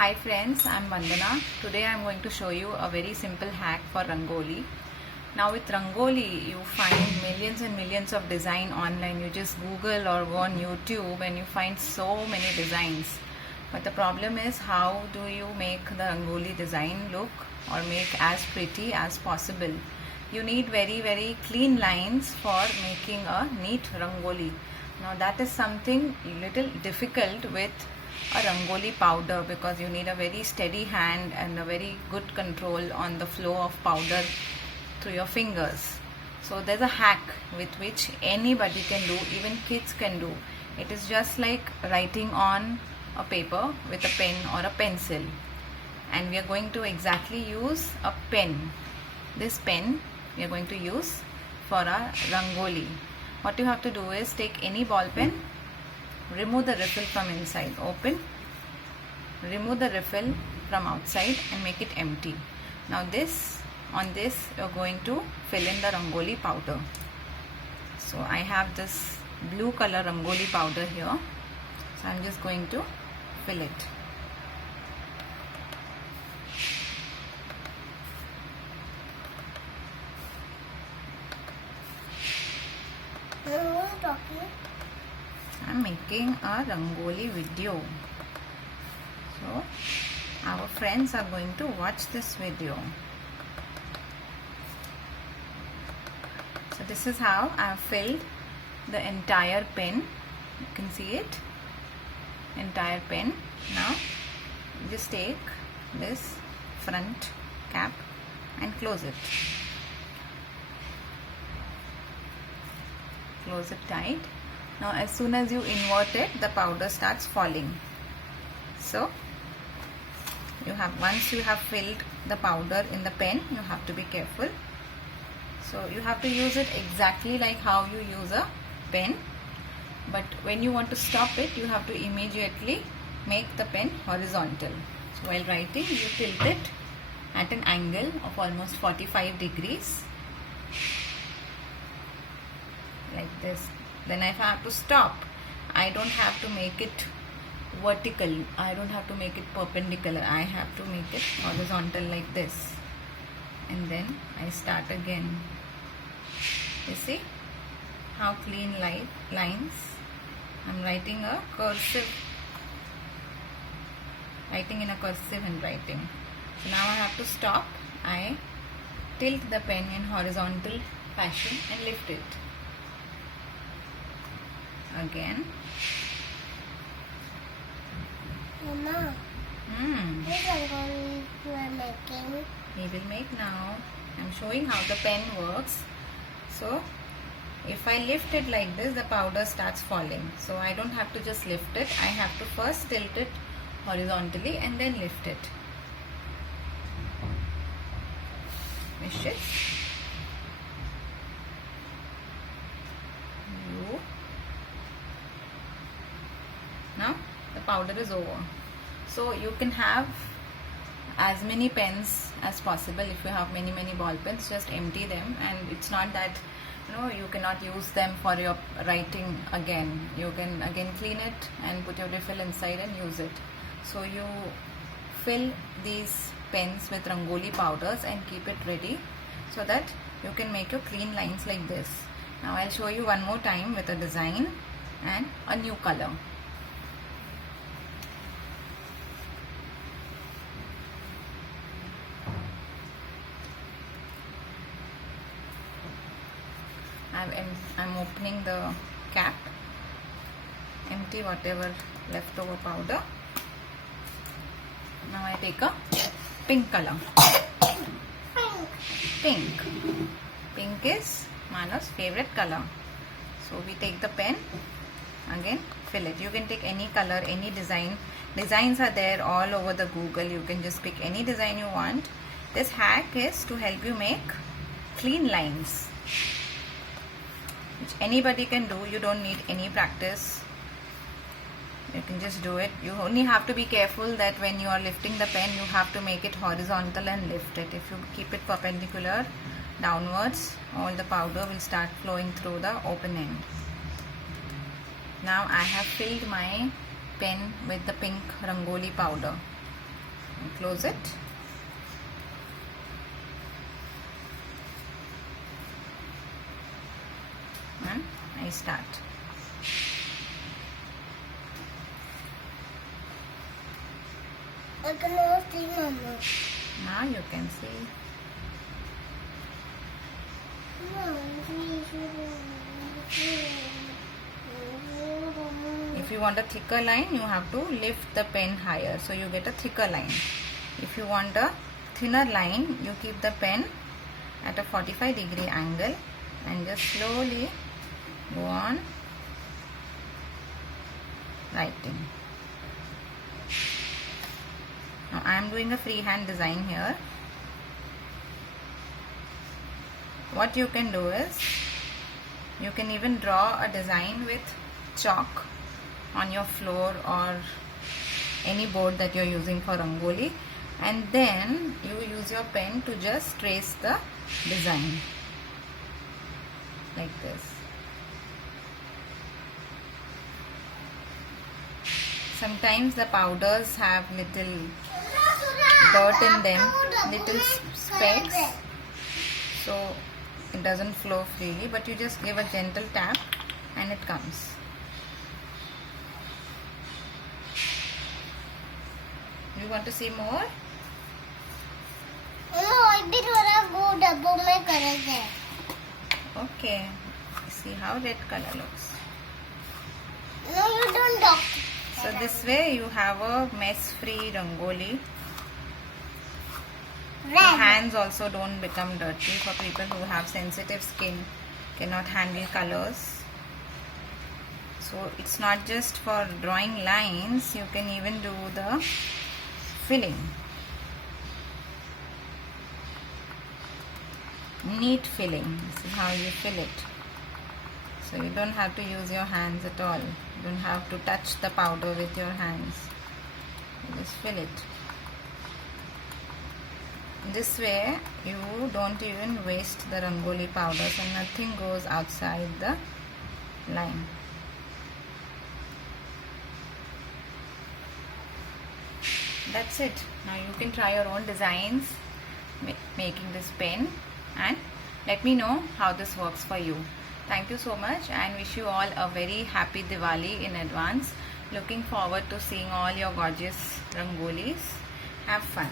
Hi friends, I'm Vandana. Today I'm going to show you a very simple hack for Rangoli. Now with Rangoli, you find millions and millions of design online. You just Google or go on YouTube and you find so many designs. But the problem is, how do you make the Rangoli design look or make as pretty as possible? You need very clean lines for making a neat Rangoli. Now that is something little difficult with a Rangoli powder, because you need a very steady hand and a very good control on the flow of powder through your fingers. So there's a hack with which anybody can do, even kids can do. It is just like writing on a paper with a pen or a pencil, and we are going to exactly use a pen. This pen we are going to use for our Rangoli. What you have to do is take any ball pen, remove the refill from inside, open, remove the refill from outside and make it empty. Now on this you are going to fill in the Rangoli powder. So I have this blue color Rangoli powder here, so I'm just going to fill it. I'm making a Rangoli video. So our friends are going to watch this video. So this is how I have filled the entire pen. You can see it. Entire pen. Now just take this front cap and close it. Close it tight. Now as soon as you invert it, the powder starts falling. So once you have filled the powder in the pen, you have to be careful. So you have to use it exactly like how you use a pen, but when you want to stop it, you have to immediately make the pen horizontal. So while writing, you tilt it at an angle of almost 45 degrees like this. Then if I have to stop, I don't have to make it vertical, I don't have to make it perpendicular, I have to make it horizontal like this, and then I start again. You see how clean lines. I'm writing in a cursive handwriting. So now I have to stop. I tilt the pen in horizontal fashion and lift it again. Mama, what Rangoli you are making? We will make now. I'm showing how the pen works. So if I lift it like this, the powder starts falling. So I don't have to just lift it. I have to first tilt it horizontally and then lift it. Wishes. Now the powder is over. So you can have as many pens as possible. If you have many ball pens, just empty them, and it's not that you cannot use them for your writing again. You can again clean it and put your refill inside and use it. So you fill these pens with Rangoli powders and keep it ready so that you can make your clean lines like this. Now I'll show you one more time with a design and a new color. I'm opening the cap, empty whatever leftover powder. Now I take a pink color. Pink is Manav's favorite color. So we take the pen, again fill it. You can take any color, any design. Designs are there all over the Google. You can just pick any design you want. This hack is to help you make clean lines, which anybody can do. You don't need any practice. You can just do it. You only have to be careful that when you are lifting the pen, you have to make it horizontal and lift it. If you keep it perpendicular downwards, all the powder will start flowing through the opening. Now I have filled my pen with the pink Rangoli powder. And close it. And I start. I cannot see, Mama. Now you can see. If you want a thicker line, you have to lift the pen higher, so you get a thicker line. If you want a thinner line, you keep the pen at a 45-degree angle and just slowly go on writing. Now I am doing a freehand design here. What you can do is, you can even draw a design with chalk on your floor or any board that you're using for Rangoli, and then you use your pen to just trace the design like this. Sometimes the powders have little dirt in them, little specks, so it doesn't flow freely, but you just give a gentle tap and it comes. You want to see more? अभी थोड़ा वो डब्बों में colour है. Okay. See how red color looks. No, you don't talk. So this way you have a mess-free Rangoli. The Red. hands also don't become dirty for people who have sensitive skin, cannot handle colors. So it's not just for drawing lines, you can even do the filling. Neat filling. This is how you fill it. So you don't have to use your hands at all. You don't have to touch the powder with your hands. You just fill it. This way you don't even waste the Rangoli powder, so nothing goes outside the line. That's it. Now you can try your own designs making this pen and let me know how this works for you. Thank you so much and wish you all a very happy Diwali in advance. Looking forward to seeing all your gorgeous Rangolis. Have fun.